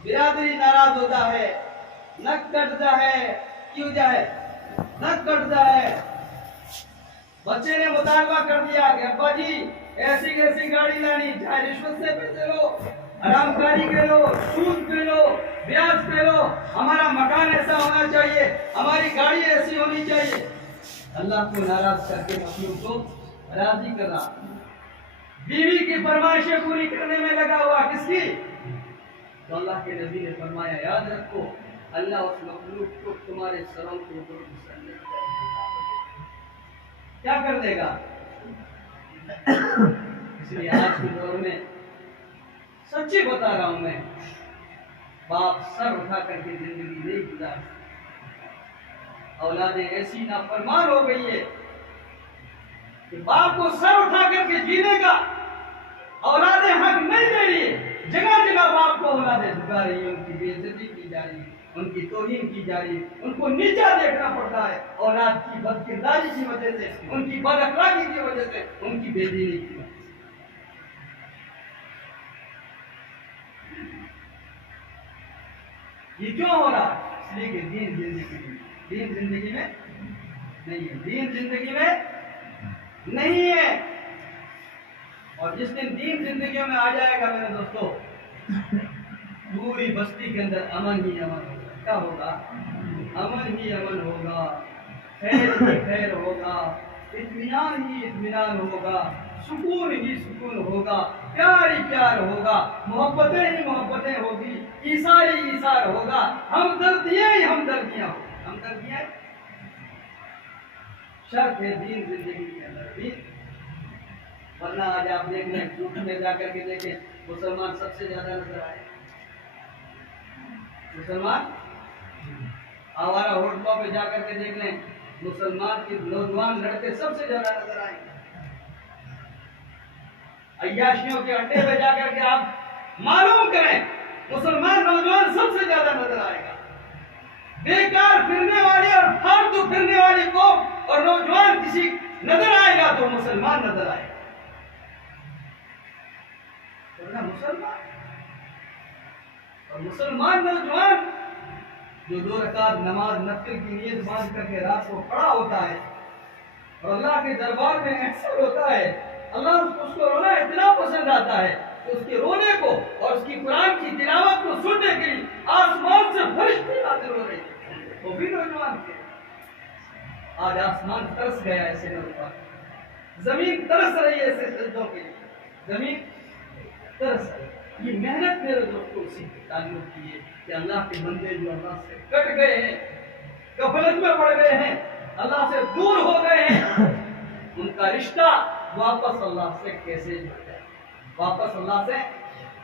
برادری ناراض ہوتا ہے، نک کٹتا ہے، کیوں جائے نک کٹتا ہے. بچے نے مطالبہ کر دیا کہ ابا جی ایسی ایسی گاڑی لانی، چاہے رشوت سے پیسے لو، حرام کاری کے لو، سود پہ لو، بیاج پہ لو، ہمارا مکان ایسا ہونا چاہیے، ہماری گاڑی ایسی ہونی چاہیے. اللہ کو ناراض کر کے مخلوق کو راضی کرنا. بیوی کی فرمائشیں پوری کرنے میں لگا ہوا، کس کی؟ تو اللہ کے نبی نے فرمایا یاد رکھو اللہ اس مخلوق کو تمہارے سروں کے اوپر مسلط کر دے گا. کیا کر دے گا؟ اس لیے آج کے دور میں سچی بتا رہا ہوں میں، باپ سر اٹھا کر کے زندگی نہیں گزار سکتے. اولادیں ایسی نافرمان ہو گئی ہے کہ باپ کو سر اٹھا کر کے جینے کا اولادیں حق نہیں دے رہی ہے. جگہ جگہ باپ کو اولادیں جھکا رہی ہیں، ان کی بے عزتی کی جا رہی ہے، ان کی توہین کی جا رہی ہے، ان کو نیچا دیکھنا پڑتا ہے اولاد کی بد کرداری کی وجہ سے، ان کی بد اخلاقی کی وجہ سے، ان کی بے دینی کی وجہ سے. یہ کیوں ہو رہا ہے؟ اس لیے کہ دین زندگی میں نہیں ہے، دین زندگی میں نہیں ہے۔ اور جس دن دین زندگیوں میں آ جائے گا میرے دوستو، پوری بستی کے اندر امن ہی امن ہوگا۔ کیا ہوگا؟ امن ہی امن ہوگا، خیر ہی خیر ہوگا، اطمینان ہی اطمینان ہوگا، سکون ہی سکون ہوگا، پیار ہی پیار ہوگا، محبتیں ہی محبتیں ہوگی، ایثار ہی ایثار ہوگا، ہمدردیاں ہی ہمدردیاں ہوگی۔ ہمدردیاں شرط ہے دین زندگی کے اندر بھی، ورنہ آج آپ دیکھ لیں جھوٹ میں جا کر کے دیکھیں مسلمان سب سے زیادہ نظر آئے، مسلمان آوارہ ہوٹلوں پہ جا کر کے دیکھ لیں مسلمان کے نوجوان لڑکے سب سے زیادہ نظر آئیں گے، عیاشیوں کے اڈے پہ جا کر کے آپ معلوم کریں مسلمان نوجوان سب سے زیادہ نظر آئے گا۔ بیکار پھرنے والے اور فالتو پھرنے والے قوم اور نوجوان کسی نظر آئے گا تو مسلمان نظر آئے گا، ورنہ مسلمان اور مسلمان نوجوان جو 2 رکعت نماز نفل کی نیت باندھ کر کے رات کو کھڑا ہوتا ہے اور اللہ کے دربار میں احسر ہوتا ہے، اللہ اس کو رونا اتنا پسند آتا ہے کہ اس کے رونے کو اور اس کی قرآن کی تلاوت کو سننے کے لیے آسمان سے فرشتے نازل ہو رہے ہیں، وہ بھی نوجوان تھے۔ آج آسمان ترس گیا ایسے نوجوان، زمین ترس رہی ہے ایسے سجدوں کے لیے، زمین ترس رہی ہے۔ یہ محنت میرے دوستوں اسی کے تعلق کی ہے کہ اللہ کے بندے جو اللہ سے کٹ گئے ہیں، غفلت میں پڑ گئے ہیں، اللہ سے دور ہو گئے ہیں، ان کا رشتہ واپس اللہ سے کیسے جڑ جائے، واپس اللہ سے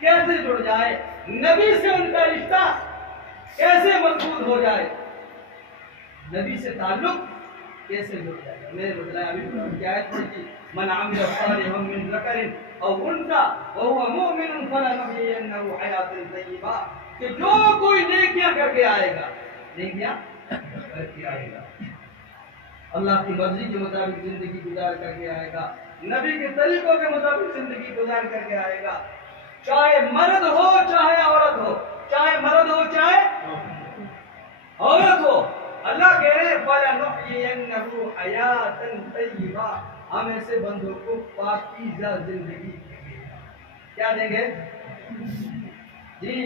کیسے جڑ جائے، نبی سے ان کا رشتہ کیسے مضبوط ہو جائے، نبی سے تعلق کیسے جڑ جائے گا۔ میرے بتلایا ابھی کیا آیت پڑھی تھی، من عمل صالحا من ذکر او انثى وهو مؤمن فلنحيينه حیاة طیبہ، کہ جو کوئی نیکیاں کر کے آئے گا، نیکیاں کر کے آئے گا، اللہ کی مرضی کے مطابق زندگی گزار کر کے آئے گا، نبی کے طریقوں کے مطابق زندگی گزار کر کے آئے گا، چاہے مرد ہو چاہے عورت ہو، چاہے مرد ہو چاہے عورت ہو، اللہ کہہ رہے فَلَنُحْيِيَنَّهُ حَيَاةً طَيِّبَةً، ہم ایسے بندوں کو پاکیزہ زندگی دیں گے۔ کیا دیں گے؟ جی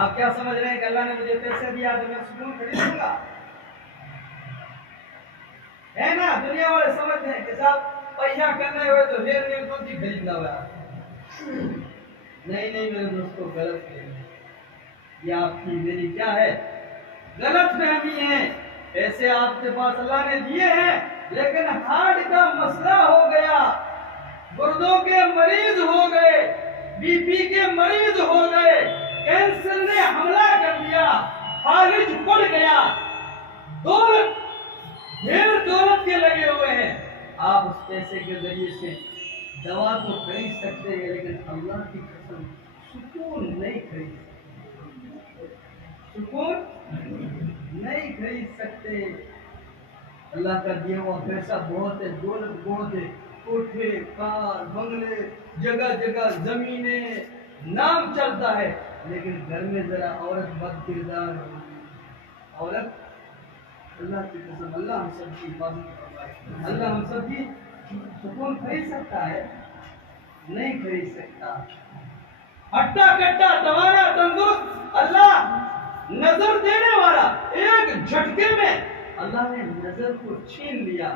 آپ کیا سمجھ رہے ہیں کہ اللہ نے مجھے پیسے دیا تو میں سکون خریدوں گا؟ ہے نا، دنیا والے سمجھتے ہیں کہ صاحب پیسہ کرنے ہوئے تو پھر میں کون سی خریدنا ہوا۔ نہیں نہیں میرے دوستوں، غلط ہے یہ، آپ کی میری کیا ہے؟ غلط فہمی ہے۔ ایسے آپ کے پاس اللہ نے دیے ہیں لیکن ہارٹ کا مسئلہ ہو گیا، گردوں کے مریض ہو گئے، بی پی کے مریض ہو گئے، کینسر نے حملہ کر دیا، فالج پڑ گیا، دولت ڈھیر دولت کے لگے ہوئے ہیں، آپ اس پیسے کے ذریعے سے دوا تو خرید سکتے ہیں لیکن اللہ کی قسم سکون نہیں خرید سکتے، سکون نہیں خرید سکتے۔ اللہ کا دیا ہوا پیسہ بہت ہے، دولت بہت ہے، کوٹھے کار بنگلے جگہ جگہ زمینیں، نام چلتا ہے، لیکن گھر میں ذرا عورت بد کردار ہوگی، عورت، اللہ کی قسم اللہ ہم سب کی حفاظت فرمائے، اللہ ہم سب کی سکون خرید سکتا ہے؟ نہیں خرید سکتا۔ ہٹا کٹا توانا تندرست اللہ نظر دینے والا، ایک جھٹکے میں اللہ نے نظر کو چھین لیا۔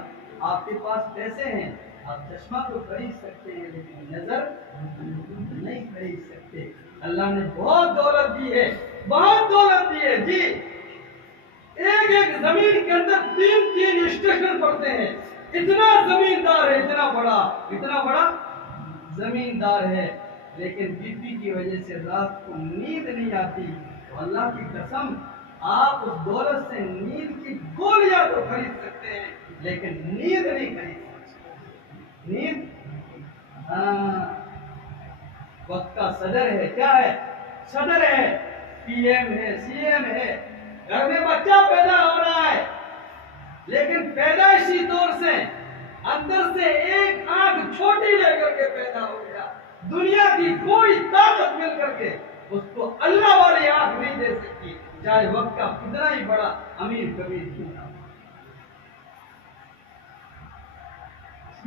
آپ کے پاس پیسے ہیں، آپ چشمہ کو خرید سکتے ہیں لیکن نظر نہیں خرید سکتے۔ اللہ نے بہت دولت دی ہے، بہت دولت دی ہے جی، ایک ایک زمین کے اندر 3 اسٹیشن پڑتے ہیں، اتنا زمیندار ہے، اتنا بڑا زمیندار ہے، لیکن بی پی کی وجہ سے رات کو نیند نہیں آتی، تو اللہ کی قسم آپ اس دولت سے نیند کی گولیاں تو خرید سکتے ہیں لیکن نیند نہیں خرید سکتے۔ نیند وقت کا صدر ہے، کیا ہے؟ صدر ہے، پی ایم ہے، سی ایم ہے، گھر میں بچہ پیدا ہو رہا ہے لیکن پیدائشی طور سے اندر سے ایک آنکھ چھوٹی لے کر کے پیدا ہو گیا، دنیا کی کوئی طاقت مل کر کے اس کو اللہ والی آنکھ نہیں دے سکتی، چاہے وقت کا کتنا ہی بڑا امیر کبیر کیوں نہ ہو۔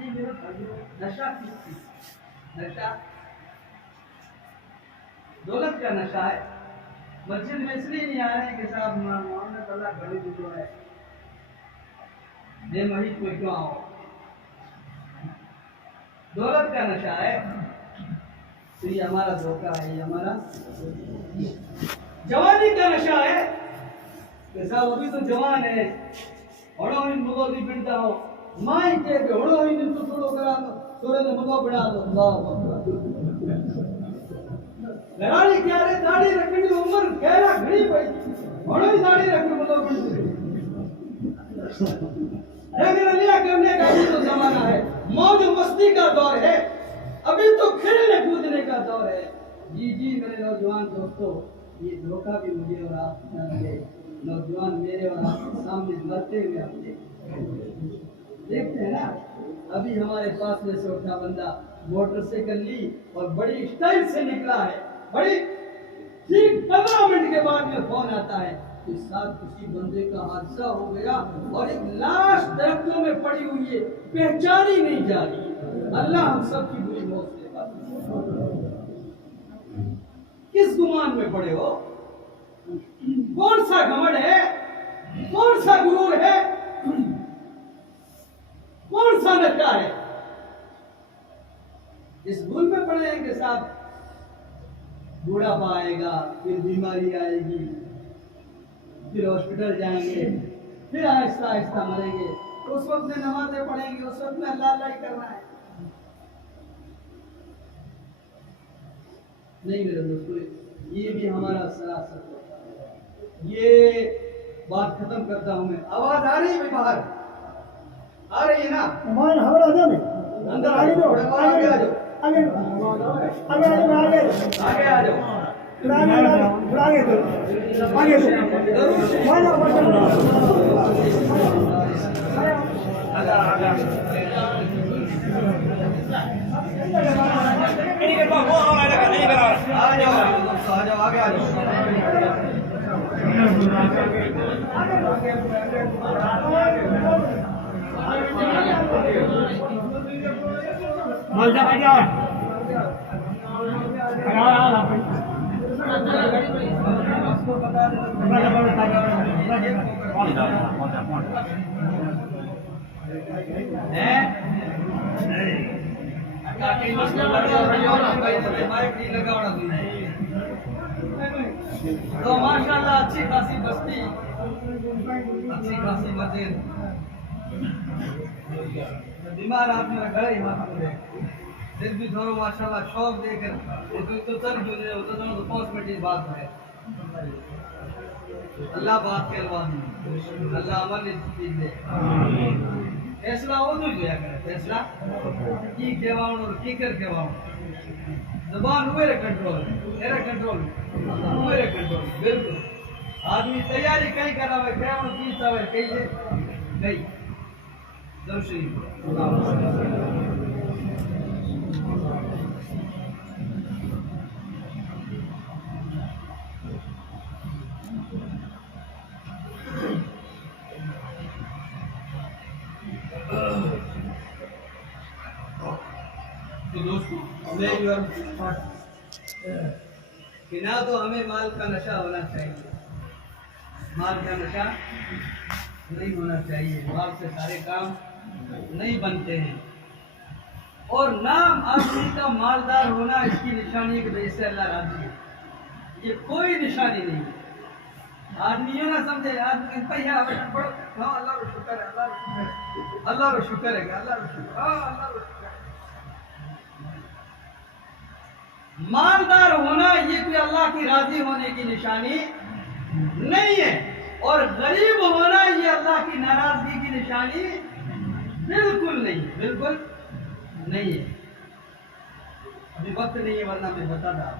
جی میرے بھائی نشہ کس چیز؟ نشہ دولت کا نشہ ہے. مسجد میں اس لیے نہیں آ رہے کہ صاحب محمد اللہ غریب جو ہے یہ مہیت میں کیوں آؤ. دولت کا نشہ ہے تو یہ ہمارا دھوکہ ہے. یہ ہمارا جوانی کا نشہ ہے کہ صاحب ابھی تو جوان ہے ہڑو ان مگو دی پڑتا ہو مائیں کہ ہڑو ان تو تھوڑو کرا دو تھوڑے نے مگو بنا دو. اللہ اکبر. گھراڑی کیا رے داڑھی رکھنی عمر گہرا گھڑی پئی ہڑو ہی داڑھی رکھنے مگو بن لیکن لیا کرنے کا بھی تو زمانہ ہے. موج و مستی کا دور ہے. ابھی تو کھیلنے کودنے کا دور ہے. جی جی میرے نوجوان دوستو یہ دھوکہ بھی مجھے اور آپ نہ لگے. نوجوان میرے اور آپ کے سامنے مرتے ہوئے آپ دیکھتے ہیں نا. ابھی ہمارے پاس میں سے اٹھا بندہ موٹر سائیکل لی اور بڑی اسٹائل سے نکلا ہے. بڑی ٹھیک 15 منٹ کے بعد میں فون آتا ہے کہ ساتھ کسی بندے کا حادثہ ہو گیا اور ایک لاش درختوں میں پڑی ہوئی ہے پہچانی نہیں جا رہی. اللہ ہم سب کی بری موت سے بات. کس گمان میں پڑے ہو؟ کون سا گھمنڈ ہے؟ کون سا غرور ہے؟ کون سا نشہ ہے؟ اس بھول میں پڑے ہیں کہ صاحب بوڑھاپا آئے گا پھر بیماری آئے گی پھر ہاسپٹل جائیں گے پھر آہستہ آہستہ مریں گے. اس وقت میں نمازیں پڑھیں گے اس وقت میں اللہ اللہ ہی کرنا ہے. نہیں میرے دوستو یہ بھی ہمارا سراسر ہوتا ہے. یہ بات ختم کرتا ہوں میں. آواز آ رہی ہے باہر آ رہی ہے نا؟ اندر آگے آ جاؤ آگے آ جاؤ آگے آ جاؤ. تو ماشاء اللہ اچھی خاصی بستی اچھی خاصی مسجد بیمار آدمی کا گھر ہی ماتم ہے. دل بھی تھوڑا ماشاء اللہ شوق دے کر تو چل گزرے ہوتا تو 5 منٹ کی بات ہے. اللہ بات کے الوان اللہ عمل چیز دے. فیصلہ وہ تو جو کرے فیصلہ کی کہواؤں اور کی کر کہواؤں زبان میرے کنٹرول میرے کنٹرول میرے کنٹرول. بالکل آدمی تیاری کہیں کرا ہوئے کہواؤں کی سوائے کہیں سے گئی درود شریف. تو دوستو کہ نہ تو ہمیں مال کا نشہ ہونا چاہیے. مال کا نشہ نہیں ہونا چاہیے. مال سے سارے کام نہیں بنتے ہیں. اور نام آدمی کا مالدار ہونا اس کی نشانی ہے کہ اس سے اللہ راضی ہے. یہ کوئی نشانی نہیں ہے. آدمی یہ نہ سمجھے آدمی اللہ کا شکر ہے اللہ کا شکر ہے اللہ کا شکر اللہ کا شکر. مالدار ہونا یہ کوئی اللہ کی راضی ہونے کی نشانی نہیں ہے. اور غریب ہونا یہ اللہ کی ناراضگی کی نشانی بالکل نہیں. بالکل نہیں ہے. ابھی وقت نہیں ہے ورنہ میں بتا رہا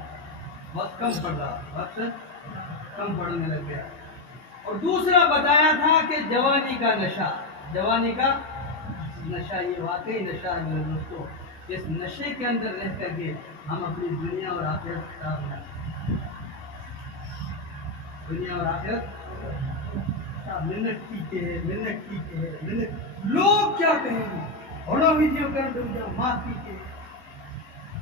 وقت کم پڑ رہا وقت کم پڑنے لگ گیا. اور دوسرا بتایا تھا کہ جوانی کا نشہ. جوانی کا نشہ یہ واقعی نشہ ہے میرے دوستو. اس نشے کے اندر رہ کر کے ہم اپنی دنیا اور آخرت خراب نہ کریں. دنیا اور آخرت منٹ ٹھیک ہے منٹ ٹھیک ہے منٹ لوگ کیا کہیں گے ઘણો વિધિઓ કરી દઉં છું, માં કી કે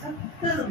70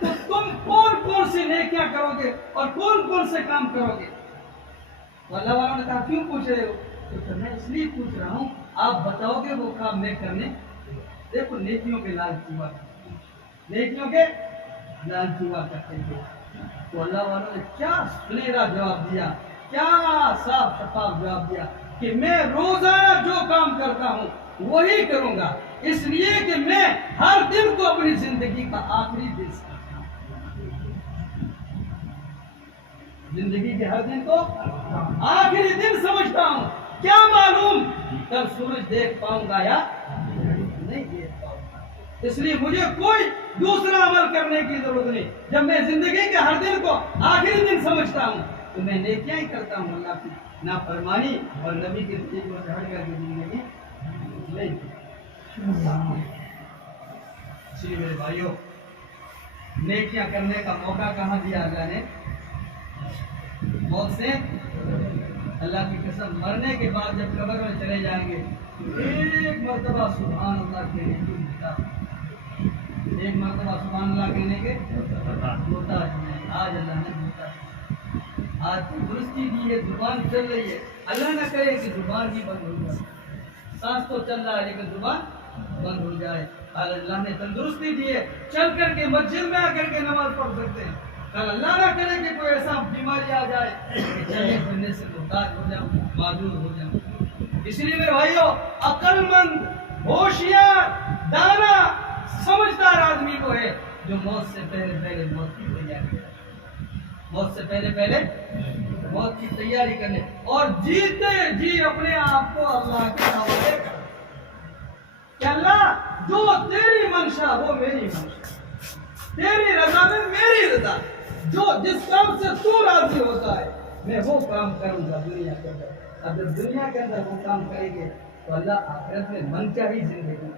تو تم کون کون سی نیکیاں کرو گے اور کون کون سے کام کرو گے؟ تو اللہ والوں نے کہا کیوں پوچھ رہے ہو؟ تو میں اس لیے پوچھ رہا ہوں آپ بتاؤ گے وہ کام میں کرنے۔ دیکھو نیکیوں کے لالچ ہوا کرتے، نیکیوں کے لالچ ہوا کرتے تھے۔ تو اللہ والوں نے کیا سنہرا جواب دیا، کیا صاف شفاف جواب دیا کہ میں روزانہ جو کام کرتا ہوں وہی کروں گا، اس لیے کہ میں ہر دن کو اپنی زندگی کا آخری دن سمجھتا ہوں، زندگی کے ہر دن کو آخری دن سمجھتا ہوں۔ کیا معلوم کل سورج دیکھ پاؤں گا یا نہیں دیکھ پاؤں گا، اس لیے مجھے کوئی دوسرا عمل کرنے کی ضرورت نہیں۔ جب میں زندگی کے ہر دن کو آخری دن سمجھتا ہوں تو میں نیکیاں ہی کرتا ہوں، اللہ کی نافرمانی اور نبی کے طریقوں سے ہٹ کر کے زندگی نہیں۔ اسی لیے میرے بھائیوں، نیکیاں کرنے کا موقع کہاں دیا اللہ نے؟ موت سے، اللہ کی قسم مرنے کے بعد جب قبر میں چلے جائیں گے ایک مرتبہ سبحان اللہ کہنے کی ہوتا، ایک مرتبہ سبحان اللہ کہنے کے ہوتا ہے۔ آج اللہ نے ہوتا ہے، آج درستی دی ہے، زبان چل رہی ہے، اللہ نہ کرے کہ زبان بھی بند ہو جائے، سانس تو چل رہا ہے لیکن زبان بند ہو جائے۔ آج اللہ نے تندرستی دی ہے، چل کر کے مسجد میں آ کر کے نماز پڑھ سکتے ہیں، کل اللہ نہ کرے کہ کوئی ایسا بیماری آ جائے کہ چلنے پھرنے سے محتاج ہو جاؤں، معذور ہو جاؤں۔ اس لیے میرے بھائیوں، عقل مند، ہوشیار، دانا، سمجھدار آدمی وہ ہے جو موت سے پہلے پہلے موت کی تیاری کرے، موت سے پہلے پہلے موت کی تیاری کرے اور جیتے جی اپنے آپ کو اللہ کے حوالے کرے کہ اللہ جو تیری منشا وہ میری منشا، تیری رضا میں میری رضا، جو جس کام سے تو راضی ہوتا ہے میں وہ کام کروں گا دنیا کے اندر۔ اگر دنیا کے اندر وہ کام کریں گے تو اللہ آخرت میں من چاہی زندگی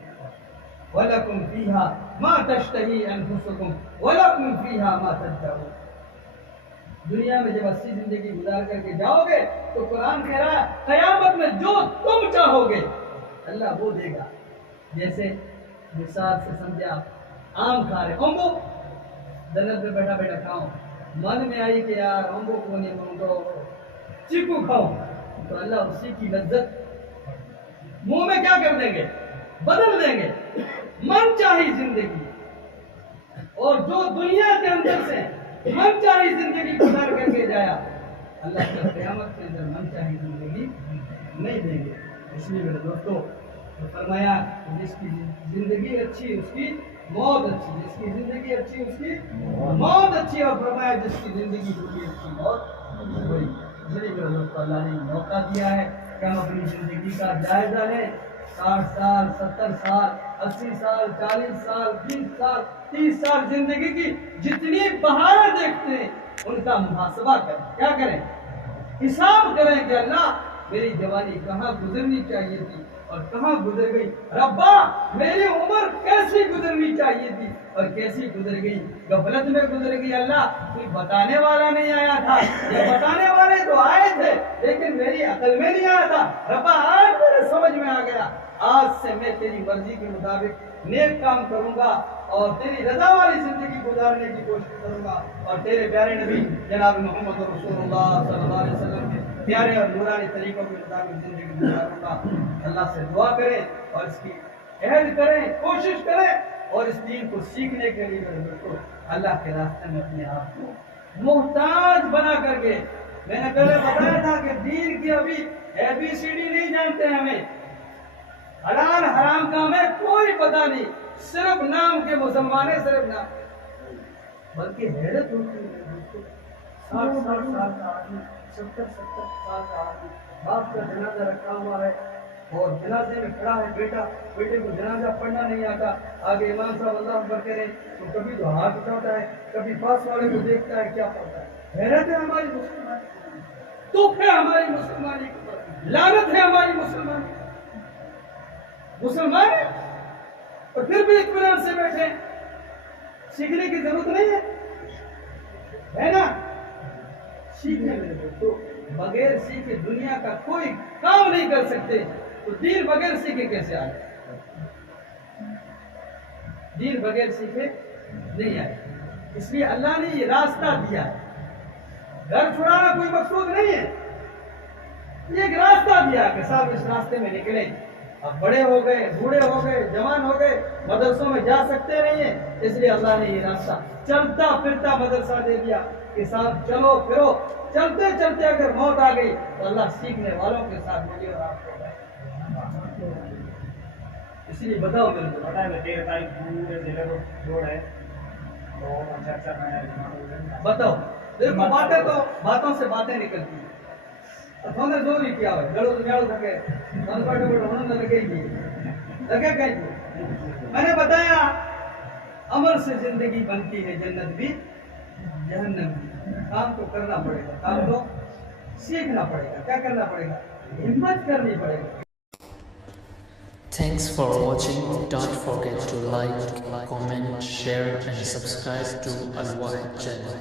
وَلَكُمْ فِيهَا مَا تَشْتَهِي أَنفُسُكُمْ وَلَكُمْ فِيهَا مَا تَدَّعُونَ۔ دنیا میں جب اچھی زندگی گزار کر کے جاؤ گے تو قرآن کہہ رہا ہے قیامت میں جو تم چاہو گے اللہ وہ دے گا۔ جیسے مثال سے سمجھے آپ آم کھا رہے، امبو جنت پہ بیٹھا بیٹھا کھاؤ، من میں آئی کہ یار امبو کو نہیں مانگو چیکو کھاؤ، تو اللہ اسی کی لذت منہ میں کیا کر دیں گے؟ بدل دیں گے، من چاہی زندگی۔ اور جو دنیا کے اندر سے من چاہی زندگی گزار کر کے جایا اللہ کا قیامت کے اندر من چاہی زندگی نہیں دیں گے۔ اس لیے میرے دوستو فرمایا جس کی زندگی اچھی اس کی موت اچھی، جس کی زندگی اچھی اس کی موت اچھی، اور فرمایا جس کی زندگی بری اس کی موت بری۔ اس لیے میرے دوستو اللہ نے موقع دیا ہے کہ ہم اپنی زندگی کا جائزہ لیں۔ 60 سال، 70 سال، 80 سال، 40 سال، 20 سال، 30 سال زندگی کی جتنی بہاریں دیکھتے ہیں ان کا محاسبہ کریں۔ کیا کریں؟ حساب کریں کہ اللہ میری جوانی کہاں گزرنی چاہیے تھی اور کہاں گزر گئی، ربا میری عمر کیسی گزرنی چاہیے تھی اور کیسی گزر گئی، غفلت میں گزر گئی۔ اللہ کوئی بتانے والا نہیں آیا تھا، یہ بتانے والے تو آئے تھے لیکن میری عقل میں نہیں آیا تھا، ربا آج میرے سمجھ میں آ گیا، آج سے میں تیری مرضی کے مطابق نیک کام کروں گا اور تیری رضا والی زندگی گزارنے کی کوشش کروں گا اور تیرے پیارے نبی جناب محمد رسول اللہ صلی اللہ علیہ وسلم کے پیارے اور نورانی طریقوں کے مطابق زندگی گزاروں گا۔ اللہ سے دعا کریں اور اس کی عہد کریں، کوشش کریں اور اس دین کو سیکھنے کے لیے میرے دوستو اللہ کے راستے میں اپنے آپ کو محتاج بنا کر کے، میں نے پہلے بتایا تھا کہ دین کی ابھی ABCD نہیں جانتے ہیں، ہمیں حلال حرام کا ہمیں کوئی پتہ نہیں، صرف نام کے مسلمان ہیں، صرف نام، بلکہ حیرت ہوتی ہے دوستو 60 سال کا آدمی، 70 سال کا آدمی، باپ کا جنازہ رکھا ہوا ہے اور جنازے میں کھڑا ہے بیٹا، بیٹے کو جنازہ پڑھنا نہیں آتا، آگے امام صاحب اللہ اکبر کریں تو کبھی تو ہاتھ اٹھاتا ہے، کبھی پاس والے کو دیکھتا ہے کیا پڑھتا ہے۔ حیرت ہے ہماری مسلمانی، توف ہے ہماری مسلمانی، لعنت ہے ہماری مسلمانی، مسلمان ہے اور پھر بھی اطمینان سے بیٹھے، سیکھنے کی ضرورت نہیں ہے نا؟ سیکھنے میں تو بغیر سیکھے دنیا کا کوئی کام نہیں کر سکتے، تو دین بغیر سیکھے کیسے آئے؟ دین بغیر سیکھے نہیں آئے۔ اس لیے اللہ نے یہ راستہ دیا ہے. گھر چھڑانا کوئی مقصود نہیں ہے, یہ ایک راستہ دیا کہ صاحب اس راستے میں نکلیں. اب بڑے ہو گئے, بوڑھے ہو گئے, جوان ہو گئے, مدرسوں میں جا سکتے نہیں ہیں, اس لیے اللہ نے یہ راستہ چلتا پھرتا مدرسہ دے دیا کہ صاحب چلو پھرو. چلتے چلتے اگر موت آ گئی تو اللہ سیکھنے والوں کے ساتھ ملیے اور آپ کو. اس لیے بتاؤ میرے کو, پتا ہے 13 تاریخ پورے ضلع کو جوڑ ہے تو اچھا میں بتاؤ. دیکھو باتیں تو باتوں سے باتیں نکلتی ہیں. تو نے جو نہیں کیا ہے گڑوں جاڑو سکے من پڑے پڑے ہونے لگے گی لگے گئی. میں نے بتایا عمل سے زندگی بنتی ہے جنت بھی جہنم بھی. کام تو کرنا پڑے گا, کام تو سیکھنا پڑے گا. کیا کرنا پڑے گا؟ ہمت کرنی پڑے گا. Thanks for watching. Don't forget to like, comment, share and subscribe to Al Wahid channel.